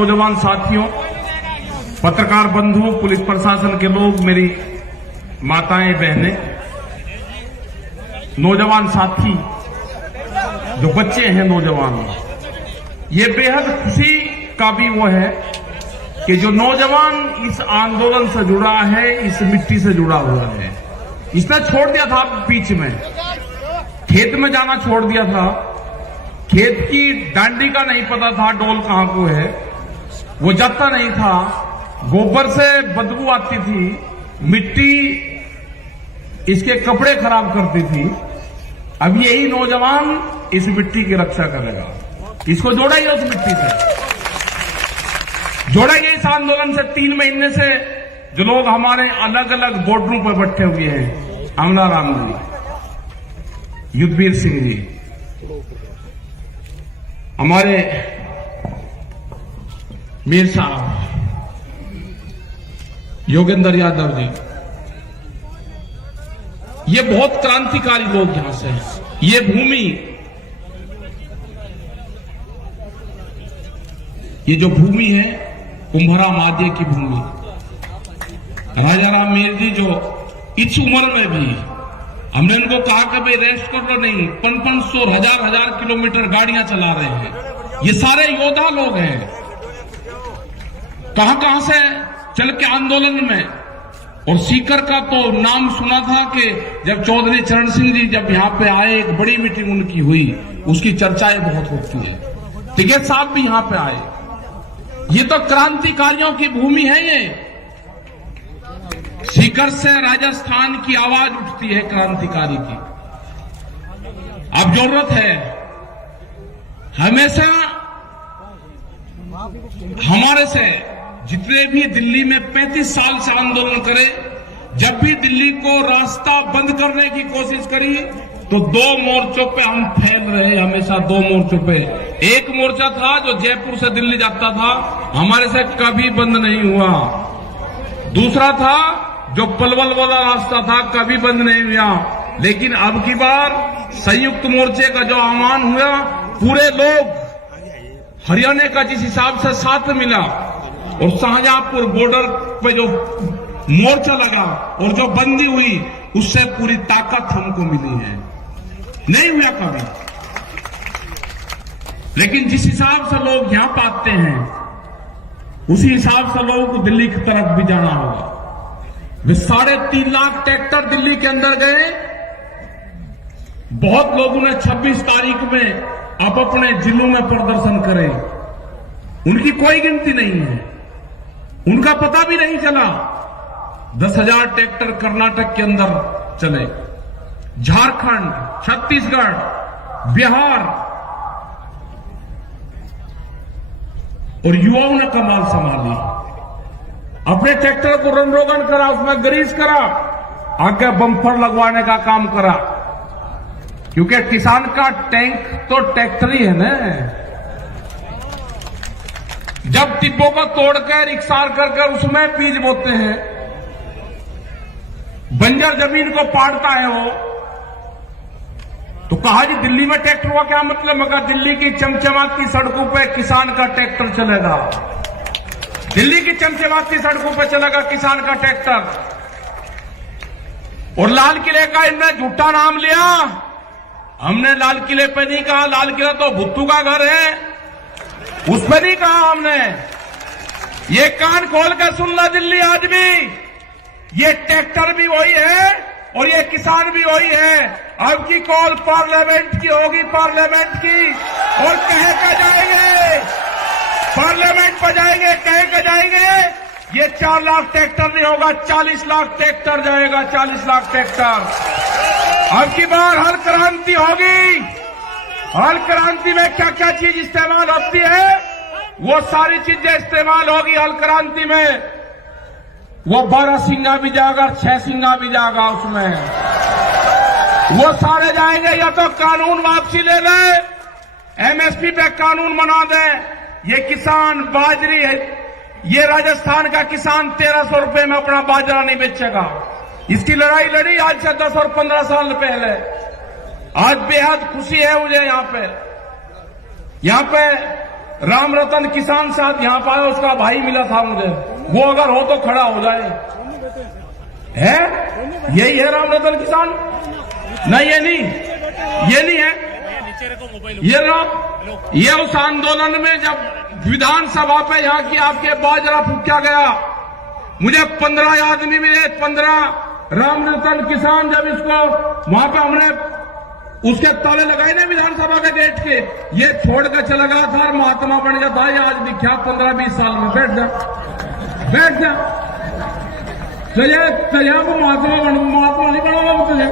नौजवान साथियों, पत्रकार बंधु, पुलिस प्रशासन के लोग, मेरी माताएं बहनें, नौजवान साथी, जो बच्चे हैं नौजवान, ये बेहद खुशी का भी वो है कि जो नौजवान इस आंदोलन से जुड़ा है, इस मिट्टी से जुड़ा हुआ है। इसने छोड़ दिया था बीच में, खेत में जाना छोड़ दिया था, खेत की डांडी का नहीं पता था डोल कहां को है, वो जाता नहीं था, गोबर से बदबू आती थी, मिट्टी इसके कपड़े खराब करती थी। अब यही नौजवान इस मिट्टी की रक्षा करेगा। इसको जोड़ा ही उस मिट्टी से, जोड़ा ही इस आंदोलन से। 3 महीने से जो लोग हमारे अलग अलग बॉर्डरों पर बैठे हुए हैं, अमला राम जी, युद्धवीर सिंह जी, हमारे मीर साहब, योगेंद्र यादव जी, ये बहुत क्रांतिकारी लोग यहां से हैं। ये भूमि, ये जो भूमि है कुंभरा मादे की भूमि, राजा राम मीर जी जो इस उम्र में भी, हमने उनको कहा कि भाई रेस्ट कर लो, नहीं, 500 हजार किलोमीटर गाड़ियां चला रहे हैं। ये सारे योद्धा लोग हैं, कहां से चल के आंदोलन में। और सीकर का तो नाम सुना था कि जब चौधरी चरण सिंह जी जब यहां पे आए, एक बड़ी मीटिंग उनकी हुई, उसकी चर्चाएं बहुत होती है। टिकैत साहब भी यहां पे आए। ये तो क्रांतिकारियों की भूमि है। ये सीकर से राजस्थान की आवाज उठती है क्रांतिकारी की। अब जरूरत है हमेशा हमारे से जितने भी दिल्ली में 35 साल से आंदोलन करे, जब भी दिल्ली को रास्ता बंद करने की कोशिश करी तो 2 मोर्चों पे हम फैल रहे, हमेशा 2 मोर्चों पे। एक मोर्चा था जो जयपुर से दिल्ली जाता था, हमारे से कभी बंद नहीं हुआ। दूसरा था जो पलवल वाला रास्ता था, कभी बंद नहीं हुआ। लेकिन अब की बार संयुक्त मोर्चे का जो आह्वान हुआ, पूरे लोग हरियाणा का जिस हिसाब से साथ मिला, और शाहजहांपुर बॉर्डर पे जो मोर्चा लगा और जो बंदी हुई, उससे पूरी ताकत हमको मिली है। नहीं हुआ कभी। लेकिन जिस हिसाब से लोग यहां पे आते हैं, उसी हिसाब से लोगों को दिल्ली की तरफ भी जाना होगा। वे 3.5 लाख ट्रैक्टर दिल्ली के अंदर गए। बहुत लोगों ने 26 तारीख में आप अपने जिलों में प्रदर्शन करे, उनकी कोई गिनती नहीं है, उनका पता भी नहीं चला। 10,000 ट्रैक्टर कर्नाटक के अंदर चले, झारखंड, छत्तीसगढ़, बिहार, और युवाओं ने कमाल संभाली। अपने ट्रैक्टर को रन रोगन करा, उसमें ग्रीस करा, आगे बम्पर लगवाने का काम करा, क्योंकि किसान का टैंक तो ट्रैक्टर ही है ना। जब टिब्बों को तोड़कर इकसार कर उसमें बीज बोते हैं, बंजर जमीन को पाड़ता है वो, तो कहा जी दिल्ली में ट्रैक्टर हुआ क्या मतलब? मगर दिल्ली की चमचमाती सड़कों पे किसान का ट्रैक्टर चलेगा, दिल्ली की चमचमाती सड़कों पे चलेगा किसान का ट्रैक्टर। और लाल किले का इनने झूठा नाम लिया। हमने लाल किले पे नहीं कहा, लाल किला तो भुट्टू का घर है, उस पर नहीं कहा हमने। ये कान खोल कर सुनना दिल्ली आदमी, ये ट्रैक्टर भी वही है और ये किसान भी वही है। अब की कॉल पार्लियामेंट की होगी, पार्लियामेंट की, और कह कर जाएंगे, पार्लियामेंट पर जाएंगे, कह कर जाएंगे। ये 4 लाख ट्रैक्टर नहीं होगा, 40 लाख ट्रैक्टर जाएगा, 40 लाख ट्रैक्टर। अब की बार हर क्रांति होगी। हर क्रांति में क्या क्या चीज इस्तेमाल होती है, वो सारी चीजें इस्तेमाल होगी हल क्रांति में। वो 12 सिंगा भी जाएगा, 6 सिंगा भी जाएगा, उसमें वो सारे जाएंगे। या तो कानून वापसी ले ले, एमएसपी पे कानून बना दे। ये किसान बाजरी है, ये राजस्थान का किसान 1300 रुपए में अपना बाजरा नहीं बेचेगा। इसकी लड़ाई लड़ी आज से 10 और 15 साल पहले। आज बेहद खुशी है मुझे यहाँ पे राम रतन किसान साहब यहां पर आया, उसका भाई मिला था मुझे, वो अगर हो तो खड़ा हो जाए। है यही है राम रतन किसान? नहीं, ये नहीं है। ये उस आंदोलन में जब विधानसभा पे यहाँ की आपके बाजरा फूका गया, मुझे 15 आदमी मिले, 15 राम रतन किसान, जब इसको वहां पे हमने उसके ताले लगाए ना विधानसभा के गेट के, ये छोड़ कर चला गया था और महात्मा बन गया था। ये आज दिखा 15-20 साल में। बैठ जा तुझे को महात्मा नहीं बनाऊंगा तुझे,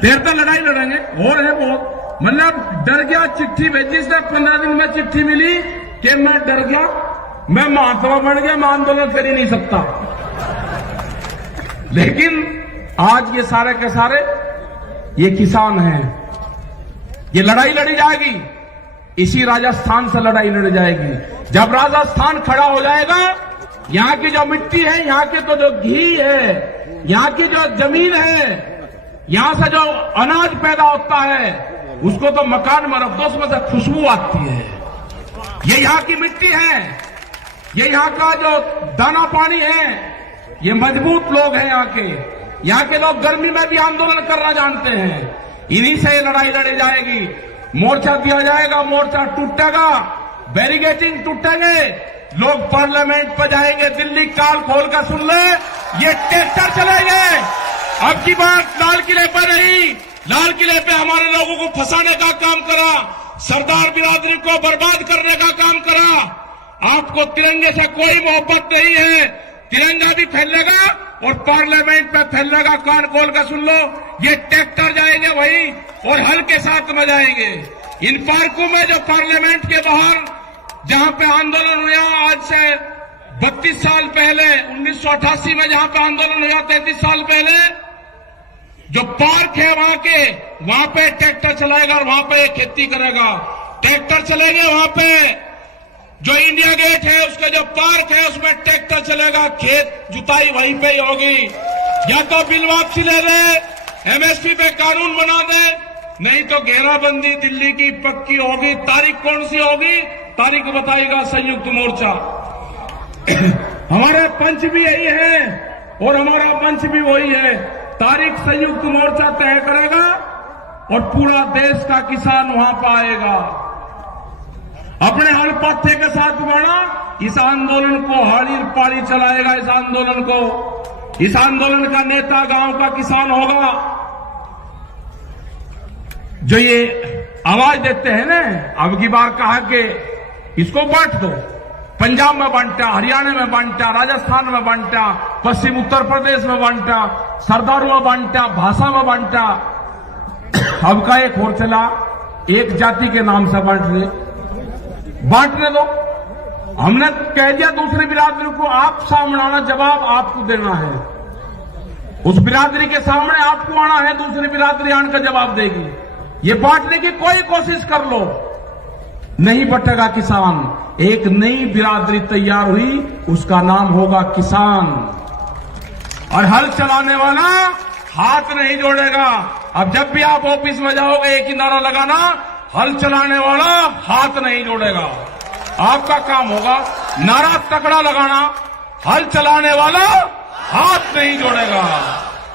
देर तक लड़ाई लड़ेंगे। और है बहुत, मतलब डर गया, चिट्ठी भेजी इसने, 15 दिन में चिट्ठी मिली कि मैं डर गया, मैं महात्मा बन गया, मैं आंदोलन कर ही नहीं सकता। लेकिन आज ये सारे के सारे ये किसान हैं। ये लड़ाई लड़ी जाएगी, इसी राजस्थान से लड़ाई लड़ी जाएगी। जब राजस्थान खड़ा हो जाएगा, यहाँ की जो मिट्टी है, यहाँ के तो जो घी है, यहाँ की जो जमीन है, यहाँ से जो अनाज पैदा होता है, उसको तो मकान में रख दो, उसमें से खुशबू आती है। ये यहाँ की मिट्टी है, ये यहाँ का जो दाना पानी है, ये मजबूत लोग हैं यहाँ के लोग गर्मी में भी आंदोलन करना जानते हैं। इन्हीं से लड़ाई लड़ी जाएगी। मोर्चा दिया जाएगा, मोर्चा टूटेगा, बैरिकेडिंग टूटेंगे, लोग पार्लियामेंट पर जाएंगे। दिल्ली काल खोल कर सुन ले, ये ट्रैक्टर चलेंगे। अब की बात लाल किले पर नहीं, लाल किले पे हमारे लोगों को फंसाने का काम करा, सरदार बिरादरी को बर्बाद करने का काम करा। आपको तिरंगे से कोई मोहब्बत नहीं है, तिरंगा भी फैलेगा और पार्लियामेंट पे फैलेगा। कान खोल कर सुन लो, ये ट्रैक्टर जाएंगे वही और हल के साथ में जाएंगे। इन पार्कों में जो पार्लियामेंट के बाहर जहां पे आंदोलन हुआ आज से 32 साल पहले, 1988 में जहां पे आंदोलन हुआ 33 साल पहले, जो पार्क है वहां पे ट्रैक्टर चलाएगा और वहां पे खेती करेगा। ट्रैक्टर चलेंगे वहां पे, जो इंडिया गेट है उसका जो पार्क है उसमें ट्रैक्टर चलेगा, खेत जुताई वहीं पे ही होगी। या तो बिल वापसी ले ले, एमएसपी पे कानून बना दे, नहीं तो घेराबंदी दिल्ली की पक्की होगी। तारीख कौन सी होगी, तारीख बताएगा संयुक्त मोर्चा। हमारे पंच भी यही है और हमारा मंच भी वही है। तारीख संयुक्त मोर्चा तय करेगा और पूरा देश का किसान वहां पर आएगा। अपने हर पत्थे के साथ बढ़ा, इस आंदोलन को हाड़ी पाड़ी चलाएगा। इस आंदोलन का नेता गांव का किसान होगा। जो ये आवाज देते हैं ना, अब की बार कहा कि इसको बांट दो, पंजाब में बांटा, हरियाणा में बांटा, राजस्थान में बांटा, पश्चिम उत्तर प्रदेश में बांटा, सरदारों में बांटा, भाषा में बांटा। अब का एक और चला, एक जाति के नाम से बांटने दो। हमने कह दिया दूसरी बिरादरी को, आप सामने आना, जवाब आपको देना है। उस बिरादरी के सामने आपको आना है, दूसरी बिरादरी आकर जवाब देगी। ये बांटने की कोई कोशिश कर लो, नहीं बटेगा किसान। एक नई बिरादरी तैयार हुई, उसका नाम होगा किसान। और हल चलाने वाला हाथ नहीं जोड़ेगा। अब जब भी आप ऑफिस में जाओगे, एक ही नारा लगाना, हल चलाने वाला हाथ नहीं जोड़ेगा। आपका काम होगा नारा तकड़ा लगाना, हल चलाने वाला हाथ नहीं जोड़ेगा।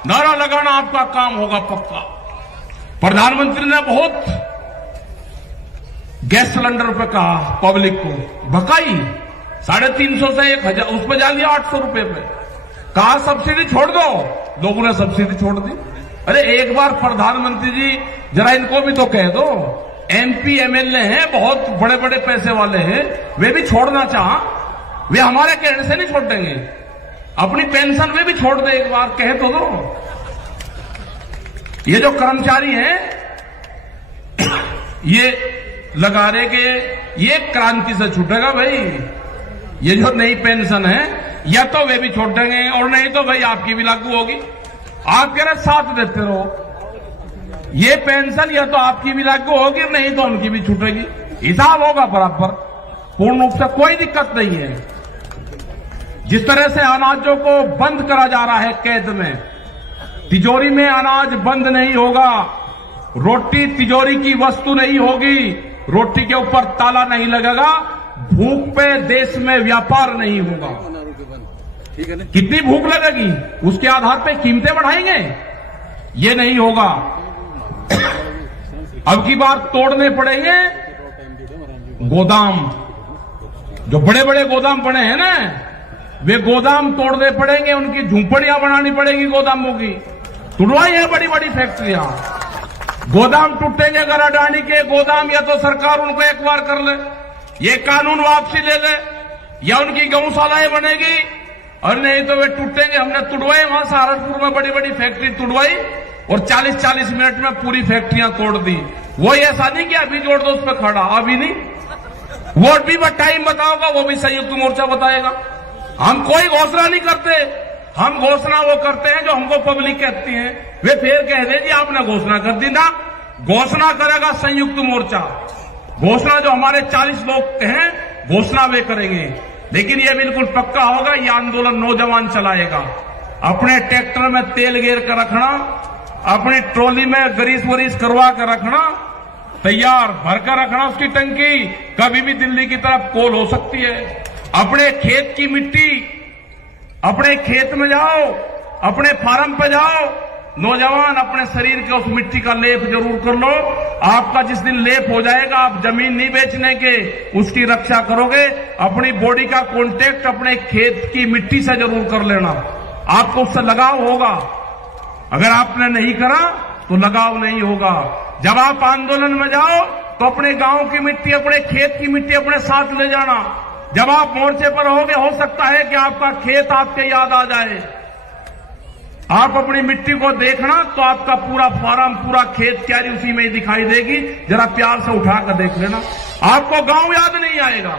नारा लगाना आपका काम होगा पक्का। प्रधानमंत्री ने बहुत गैस सिलेंडर पे कहा, पब्लिक को भकाई 350 से 1000, उस पर जा लिया 800 रुपए पे। कहा सब्सिडी छोड़ दो, लोगों ने सब्सिडी छोड़ दी। अरे एक बार प्रधानमंत्री जी जरा इनको भी तो कह दो, एमपी एमएलए हैं, बहुत बड़े बड़े पैसे वाले हैं, वे भी छोड़ना चाह, वे हमारे कहने से नहीं छोड़ देंगे। अपनी पेंशन में भी छोड़ दे, एक बार कह तो दो। ये जो कर्मचारी हैं, ये लगा रहे कि ये क्रांति से छूटेगा भाई। ये जो नई पेंशन है, या तो वे भी छोड़ देंगे और नहीं तो भाई आपकी भी लागू होगी। आप कह रहे साथ देते रहो, ये पेंशन या तो आपकी भी लागू होगी, नहीं तो उनकी भी छूटेगी। हिसाब होगा बराबर, पूर्ण रूप से कोई दिक्कत नहीं है। जिस तरह से अनाजों को बंद करा जा रहा है कैद में, तिजोरी में अनाज बंद नहीं होगा। रोटी तिजोरी की वस्तु नहीं होगी, रोटी के ऊपर ताला नहीं लगेगा, भूख पे देश में व्यापार नहीं होगा। कितनी भूख लगेगी उसके आधार पे कीमतें बढ़ाएंगे, ये नहीं होगा। अब की बार तोड़ने पड़ेंगे गोदाम, जो बड़े बड़े गोदाम बने हैं ना, वे गोदाम तोड़ने पड़ेंगे, उनकी झूंपड़ियां बनानी पड़ेगी गोदामों की। तुड़वाई है बड़ी बड़ी फैक्ट्रियां, गोदाम टूटेंगे अगर अडानी के गोदाम, या तो सरकार उनको एक बार कर ले, ये कानून वापसी ले ले, या उनकी गौशालाएं बनेगी, और नहीं तो वे टूटेंगे। हमने तुड़वाई, वहां सहारनपुर में बड़ी बड़ी फैक्ट्री तुड़वाई और 40-40 मिनट में पूरी फैक्ट्रियां तोड़ दी। वो ऐसा नहीं कि अभी जोड़ दो उस पर खड़ा, अभी नहीं, वोट भी टाइम बताओगा, वो भी संयुक्त मोर्चा बताएगा। हम कोई घोषणा नहीं करते, हम घोषणा वो करते हैं जो हमको पब्लिक कहती है। वे फिर कह दे जी आपने घोषणा कर दी ना, घोषणा करेगा संयुक्त मोर्चा। घोषणा जो हमारे 40 लोग हैं, घोषणा वे करेंगे, लेकिन ये बिल्कुल पक्का होगा, ये आंदोलन नौजवान चलाएगा। अपने ट्रैक्टर में तेल गेर कर रखना, अपनी ट्रॉली में ग्रीस वरीस करवा कर रखना, तैयार भरकर रखना उसकी टंकी, कभी भी दिल्ली की तरफ कोल हो सकती है। अपने खेत की मिट्टी, अपने खेत में जाओ, अपने फार्म पे जाओ, नौजवान अपने शरीर के उस मिट्टी का लेप जरूर कर लो। आपका जिस दिन लेप हो जाएगा, आप जमीन नहीं बेचने के, उसकी रक्षा करोगे। अपनी बॉडी का कांटेक्ट अपने खेत की मिट्टी से जरूर कर लेना, आपको उससे लगाव होगा। अगर आपने नहीं करा तो लगाव नहीं होगा। जब आप आंदोलन में जाओ तो अपने गांव की मिट्टी, अपने खेत की मिट्टी अपने साथ ले जाना। जब आप मोर्चे पर होगे, हो सकता है कि आपका खेत आपके याद आ जाए। आप अपनी मिट्टी को देखना तो आपका पूरा फार्म, पूरा खेत क्यारी उसी में ही दिखाई देगी। जरा प्यार से उठा कर देख लेना, आपको गांव याद नहीं आएगा।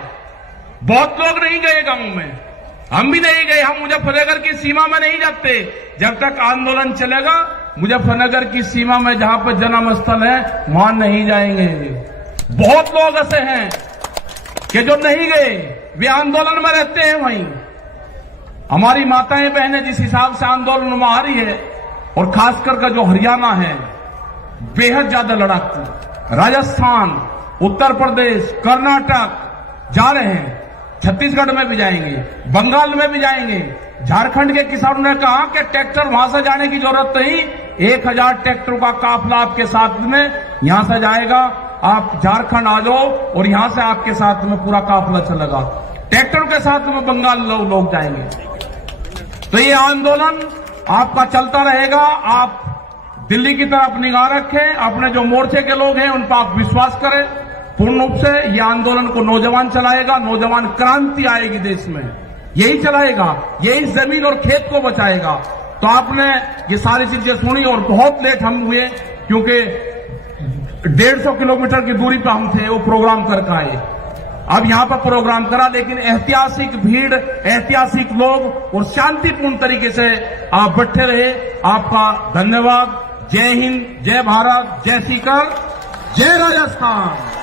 बहुत लोग नहीं गए गांव में, हम भी नहीं गए। हम मुजफ्फरनगर की सीमा में नहीं जाते। जब तक आंदोलन चलेगा, मुजफ्फरनगर की सीमा में जहां पर जन्म स्थल है, वहां नहीं जाएंगे। बहुत लोग ऐसे हैं कि जो नहीं गए, वे आंदोलन में रहते हैं वहीं। हमारी माताएं बहनें जिस हिसाब से आंदोलन में आ रही है, और खासकर का जो हरियाणा है, बेहद ज्यादा लड़ाकू, राजस्थान, उत्तर प्रदेश, कर्नाटक जा रहे हैं, छत्तीसगढ़ में भी जाएंगे, बंगाल में भी जाएंगे। झारखंड के किसानों ने कहा कि ट्रैक्टर वहां से जाने की जरूरत नहीं, 1000 ट्रैक्टरों का काफिला आपके साथ में यहां से जाएगा। आप झारखंड आ जाओ और यहां से आपके साथ में पूरा काफिला चलेगा। ट्रैक्टरों के साथ में बंगाल लोग जाएंगे। तो ये आंदोलन आपका चलता रहेगा। आप दिल्ली की तरफ निगाह रखें, अपने जो मोर्चे के लोग हैं उन पर आप विश्वास करें पूर्ण रूप से। ये आंदोलन को नौजवान चलाएगा, नौजवान क्रांति आएगी देश में, यही चलाएगा, यही जमीन और खेत को बचाएगा। तो आपने ये सारी चीजें सुनी, और बहुत लेट हम हुए क्योंकि 150 किलोमीटर की दूरी पर हम थे, वो प्रोग्राम करके आए। अब यहां पर प्रोग्राम करा, लेकिन ऐतिहासिक भीड़, ऐतिहासिक लोग और शांतिपूर्ण तरीके से आप बैठे रहे। आपका धन्यवाद। जय हिंद, जय भारत, जय सीकर, जय राजस्थान।